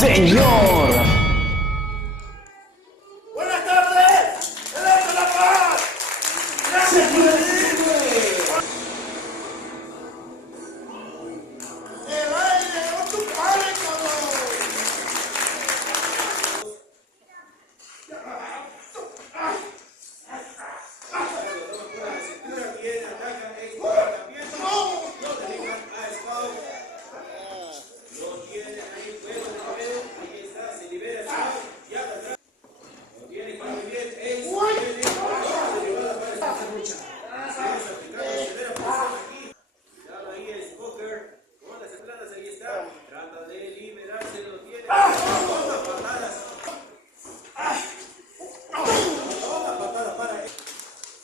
señor. Buenas tardes. ¡Celebra la paz! Gracias, el aire o tu padre,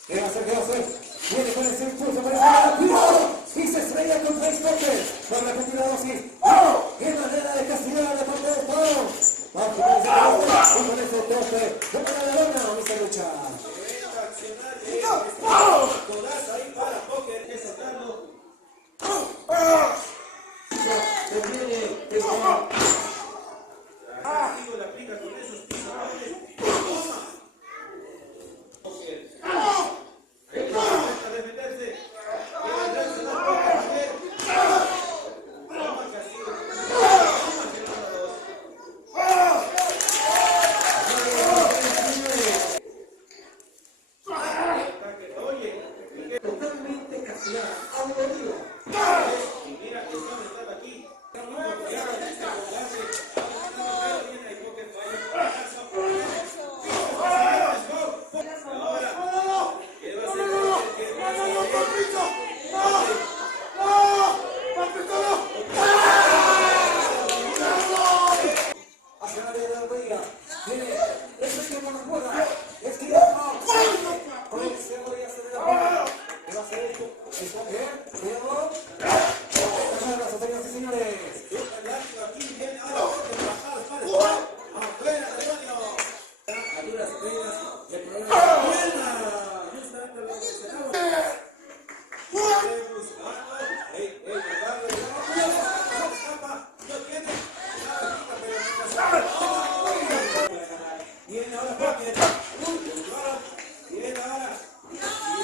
¿Qué va a hacer? Viene con ese impulso para el cuidado y se estrella contra el toque. Por repetida dosis. ¡Qué manera de castigar de parte de todos! Va a finalizar con ese toque. ¡De para la lona, Mr. Lucha! codazo ahí para Póker, es saltando. Se viene el La aplica con esos pisotones. A defenderse. totalmente castigada. Aburrido. Y mira, está aquí. Hacia la área de la rodilla. Viene. Es que no nos juega. Es que con el cerro ya se ve la bola. ¿Qué va a hacer esto? El poker. Cuidado. Abrazo, señoras y señores. Aquí viene ahora afuera, demonio. A duras penas. El problema es la pierna. Justamente lo que se daba. Viene ahora Poker. Viene ahora. Y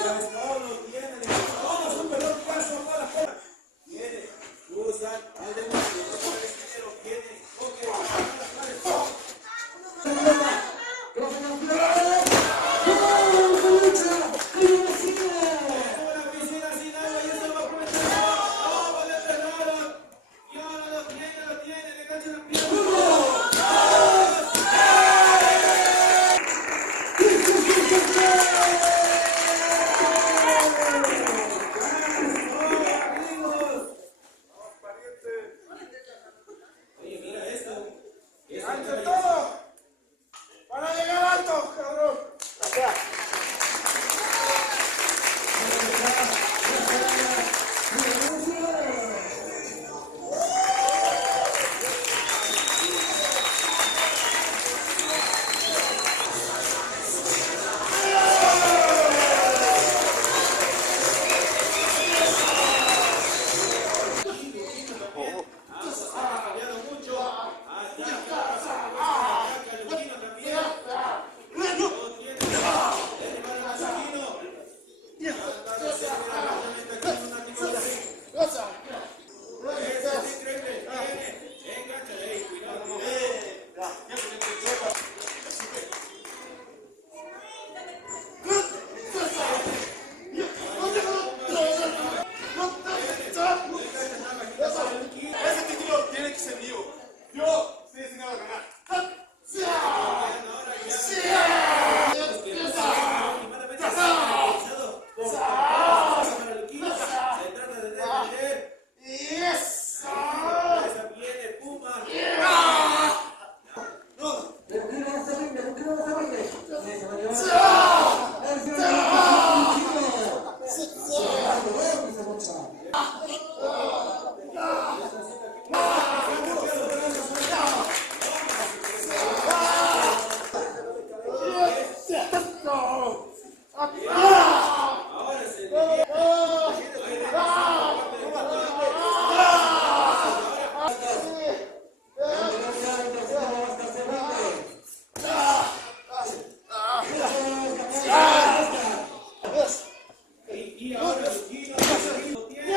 la espada lo tiene. ¡Vamos, un pelón! Y ahora Luquino tiene.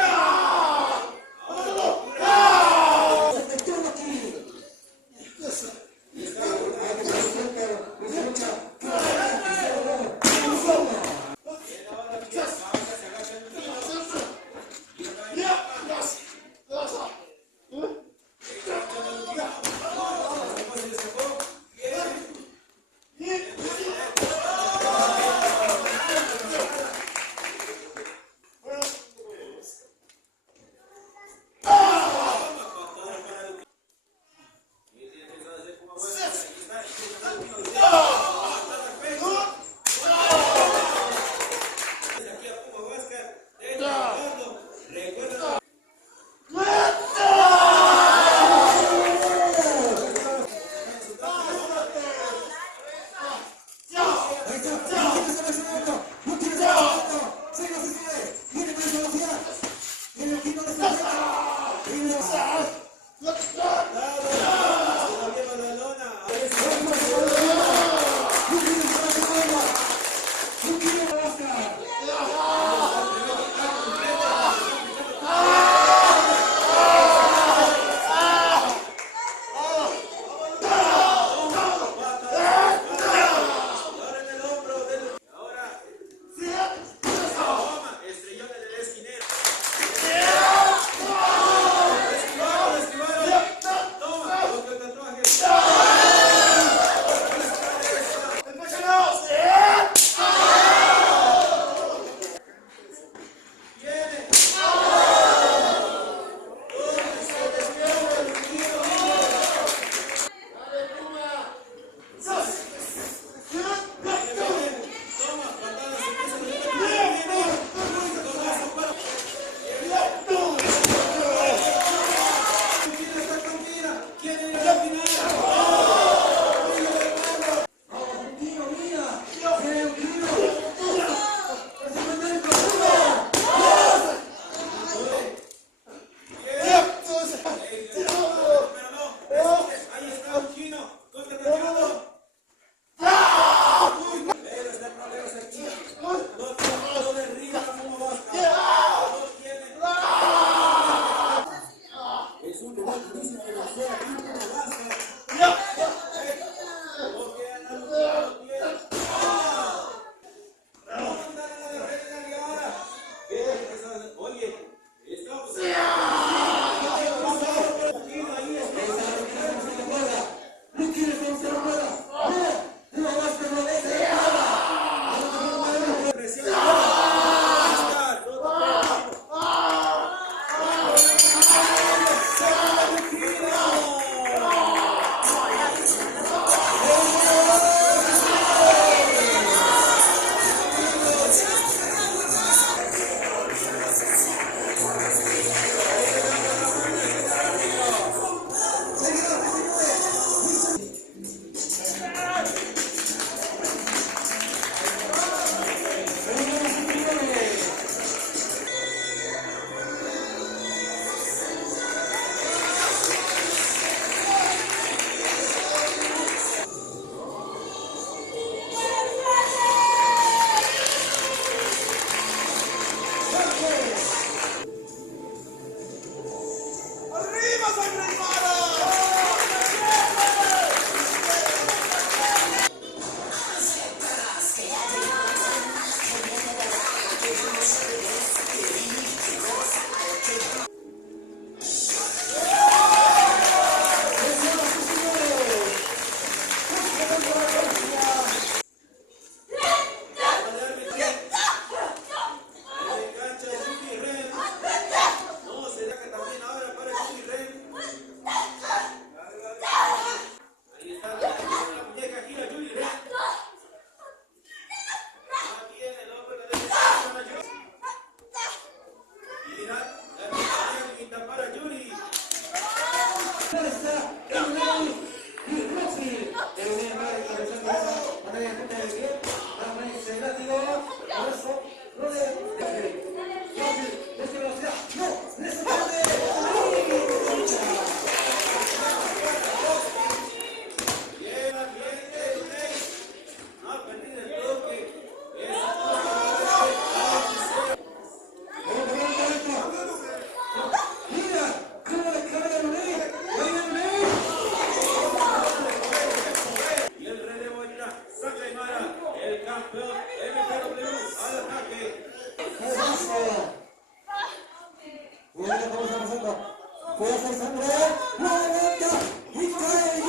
Estrella. Mira cómo está pasando. Puede hacer sangre. ¡No levanta! ¡Y cae!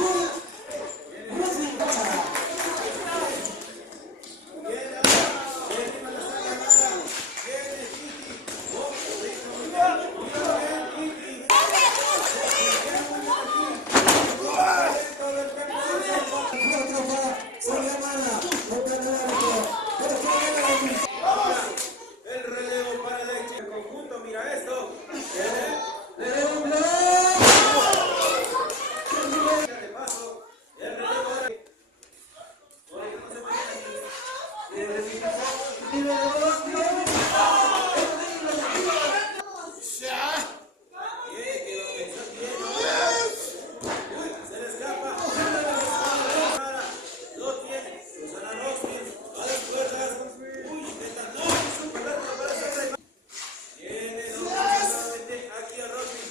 ¡Rosy! El relevo para el conjunto, mira esto. De paso, el relevo ahora. Se le escapa. Lo tiene. Susana Roxy. A las cuerdas. Uy, está súper largo para hacer. Tiene nuevamente aquí a Roxy.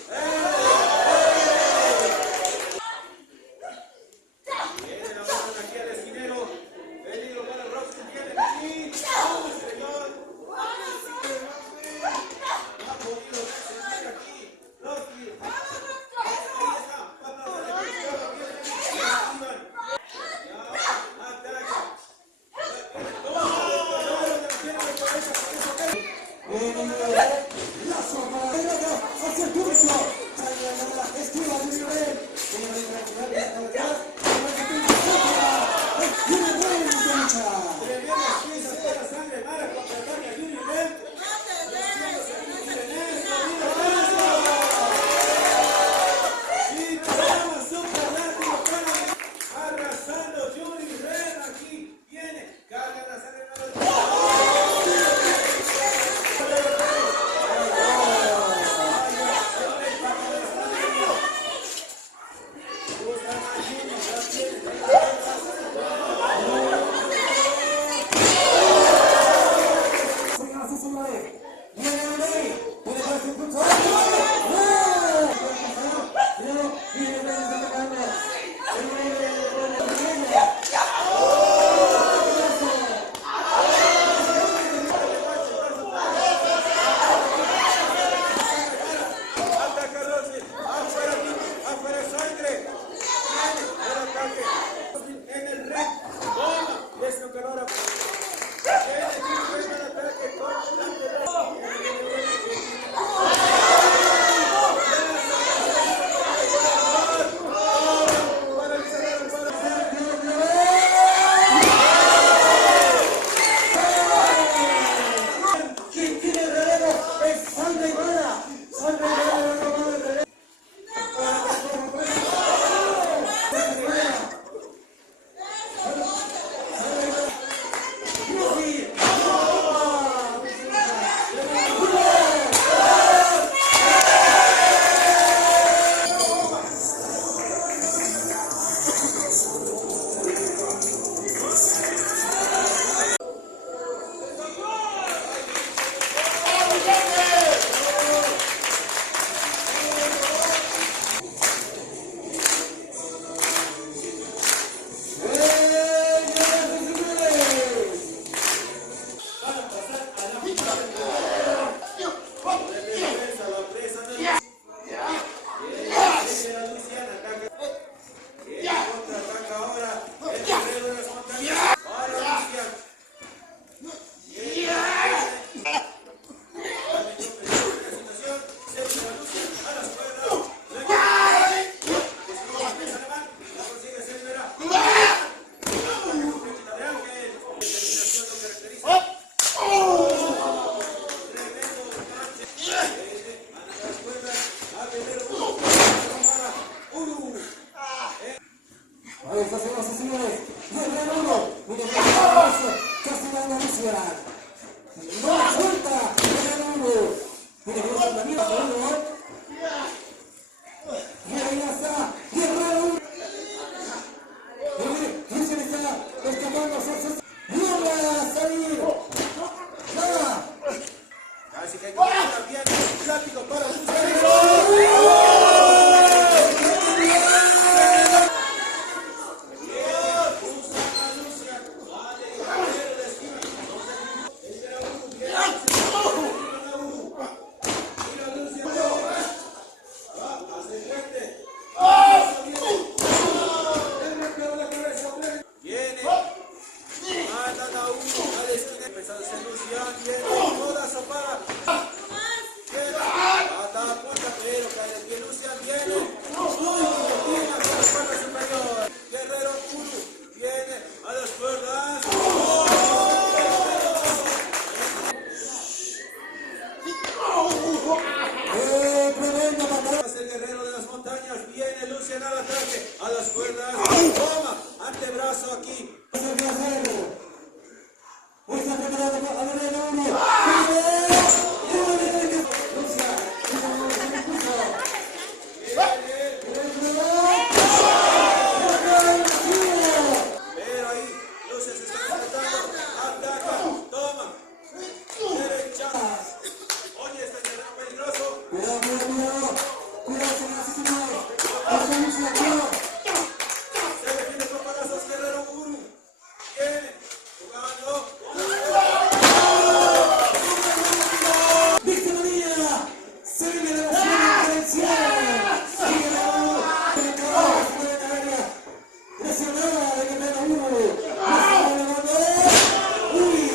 Tiene la mano aquí al esquinero. Peligro para Roxy. Tiene aquí. Señor. No ha podido sentir aquí. Roxy. Ahí está. Patada de pescado. Lazo para la derecha, hacia el público. Esquiva de nivel. Tremendas piezas de la sangre para contraataque a Junior. Y programa súper rápido para arrasando Junior Red. Aquí viene, carga la sangre Señoras y señores, viene el rey. Puede dar su impulso. Viene el rey, se está cayendo. ataca Roxy. Afuera sangre. El ataque. En el red. Toma. Es lo que ahora. El ataque con Quien tiene el relevo es Sandra Iguana. Sandra Iguana no tomado el relevo. Ahí está, señoras y señores. Guerrero 1. Mire, Castellano Rusia. No la suelta. Guerrero 1. Mire, que no está también. Y ahí está. Guerrero 1. Mire, se está escapando. No va a salir. Nada. Así que bien, plático para sus Se defiende con palazos Guerrero Guru. Viene, jugando. Víctor María, se viene la emoción diferencial. Sigue la U, el caballo fuera de la área. Presionada de Guerrero Guru. Uy.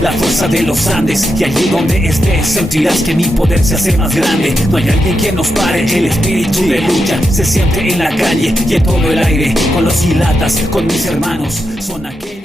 La fuerza de los Andes, y allí donde estés sentirás que mi poder se hace más grande. No hay alguien que nos pare, el espíritu de lucha se siente en la calle y en todo el aire. Con los hilatas, con mis hermanos, son aquellos.